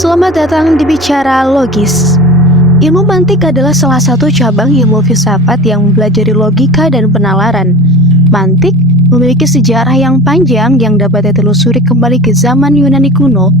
Selamat datang di Bicara Logis. Ilmu mantik adalah salah satu cabang ilmu filsafat yang mempelajari logika dan penalaran. Mantik memiliki sejarah yang panjang yang dapat ditelusuri kembali ke zaman Yunani kuno.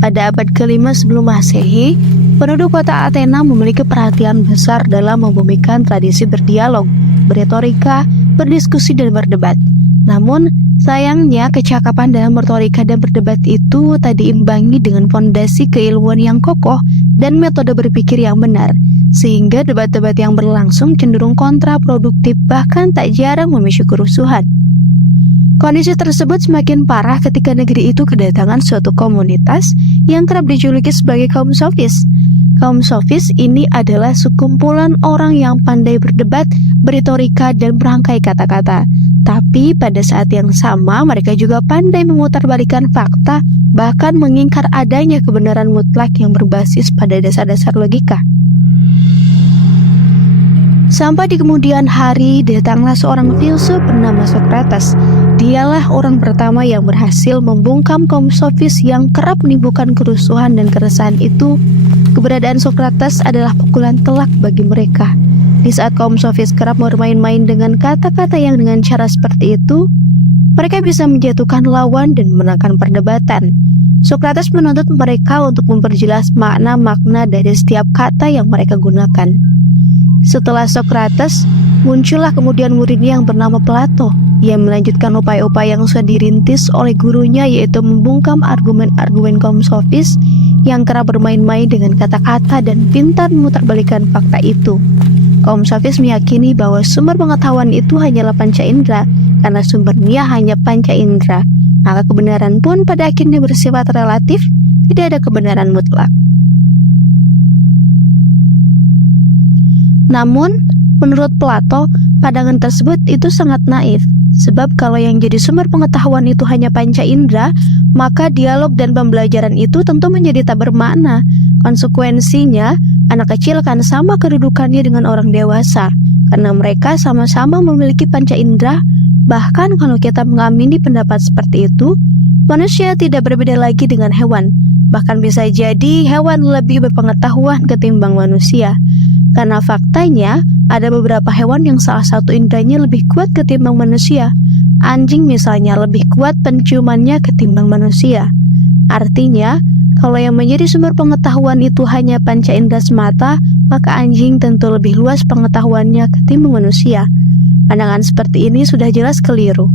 Pada abad ke-5 sebelum Masehi, penduduk kota Athena memiliki perhatian besar dalam membumikan tradisi berdialog, berretorika, berdiskusi, dan berdebat. Namun, sayangnya kecakapan dalam retorika dan berdebat itu tak diimbangi dengan fondasi keilmuan yang kokoh dan metode berpikir yang benar, sehingga debat-debat yang berlangsung cenderung kontraproduktif bahkan tak jarang memicu kerusuhan. Kondisi tersebut semakin parah ketika negeri itu kedatangan suatu komunitas yang kerap dijuluki sebagai kaum sofis. Kaum sofis ini adalah sekumpulan orang yang pandai berdebat, berretorika, dan merangkai kata-kata. Tapi pada saat yang sama mereka juga pandai memutarbalikkan fakta, bahkan mengingkar adanya kebenaran mutlak yang berbasis pada dasar-dasar logika. Sampai di kemudian hari datanglah seorang filsuf bernama Socrates. Dialah orang pertama yang berhasil membungkam kaum sofis yang kerap menimbulkan kerusuhan dan keresahan itu. Keberadaan Socrates adalah pukulan telak bagi mereka. Di saat kaum sofis kerap bermain-main dengan kata-kata yang dengan cara seperti itu, mereka bisa menjatuhkan lawan dan memenangkan perdebatan. Socrates menuntut mereka untuk memperjelas makna-makna dari setiap kata yang mereka gunakan. Setelah Socrates, muncullah kemudian muridnya yang bernama Plato. Ia melanjutkan upaya-upaya yang sudah dirintis oleh gurunya, yaitu membungkam argumen-argumen kaum sofis yang kerap bermain-main dengan kata-kata dan pintar memutarbalikkan fakta itu. Kaum sofis meyakini bahwa sumber pengetahuan itu hanyalah panca indera, karena sumbernya hanya panca indera. Maka kebenaran pun pada akhirnya bersifat relatif, tidak ada kebenaran mutlak. Namun, menurut Plato, pandangan tersebut itu sangat naif. Sebab kalau yang jadi sumber pengetahuan itu hanya panca indera, maka dialog dan pembelajaran itu tentu menjadi tak bermakna. Konsekuensinya, anak kecil akan sama kedudukannya dengan orang dewasa, karena mereka sama-sama memiliki panca indera. Bahkan kalau kita mengamini pendapat seperti itu, manusia tidak berbeda lagi dengan hewan. Bahkan bisa jadi hewan lebih berpengetahuan ketimbang manusia. Karena faktanya, ada beberapa hewan yang salah satu inderanya lebih kuat ketimbang manusia. Anjing misalnya lebih kuat penciumannya ketimbang manusia. Artinya, kalau yang menjadi sumber pengetahuan itu hanya panca indera semata, maka anjing tentu lebih luas pengetahuannya ketimbang manusia. Pandangan seperti ini sudah jelas keliru.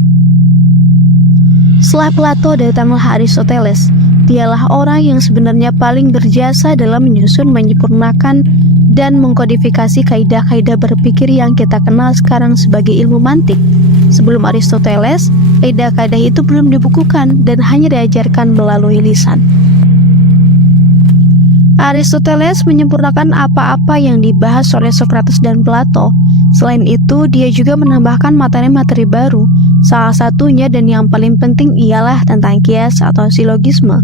Setelah Plato datanglah Aristoteles. Dialah orang yang sebenarnya paling berjasa dalam menyusun, menyempurnakan, dan mengkodifikasi kaidah-kaidah berpikir yang kita kenal sekarang sebagai ilmu mantik. Sebelum Aristoteles, kaidah-kaidah itu belum dibukukan dan hanya diajarkan melalui lisan. Aristoteles menyempurnakan apa-apa yang dibahas oleh Socrates dan Plato. Selain itu, dia juga menambahkan materi-materi baru. Salah satunya dan yang paling penting ialah tentang kias atau silogisme.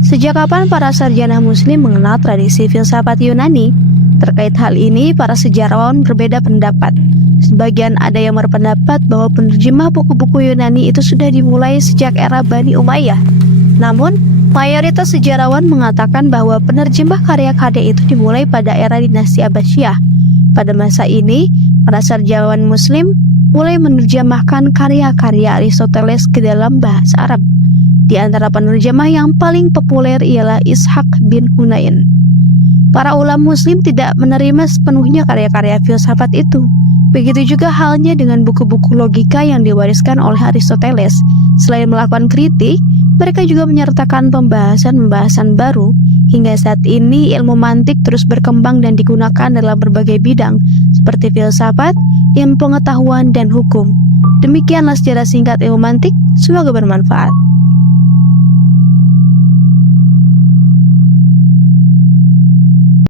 Sejak kapan para sarjana muslim mengenal tradisi filsafat Yunani? Terkait hal ini, para sejarawan berbeda pendapat. Sebagian ada yang berpendapat bahwa penerjemah buku-buku Yunani itu sudah dimulai sejak era Bani Umayyah. Namun, mayoritas sejarawan mengatakan bahwa penerjemah karya-karya itu dimulai pada era dinasti Abbasiyah. Pada masa ini, para sarjanawan muslim mulai menerjemahkan karya-karya Aristoteles ke dalam bahasa Arab. Di antara penerjemah yang paling populer ialah Ishaq bin Hunain. Para ulama muslim tidak menerima sepenuhnya karya-karya filsafat itu. Begitu juga halnya dengan buku-buku logika yang diwariskan oleh Aristoteles. Selain melakukan kritik, mereka juga menyertakan pembahasan-pembahasan baru. Hingga saat ini ilmu mantik terus berkembang dan digunakan dalam berbagai bidang seperti filsafat, ilmu pengetahuan, dan hukum. Demikianlah sejarah singkat ilmu mantik. Semoga bermanfaat.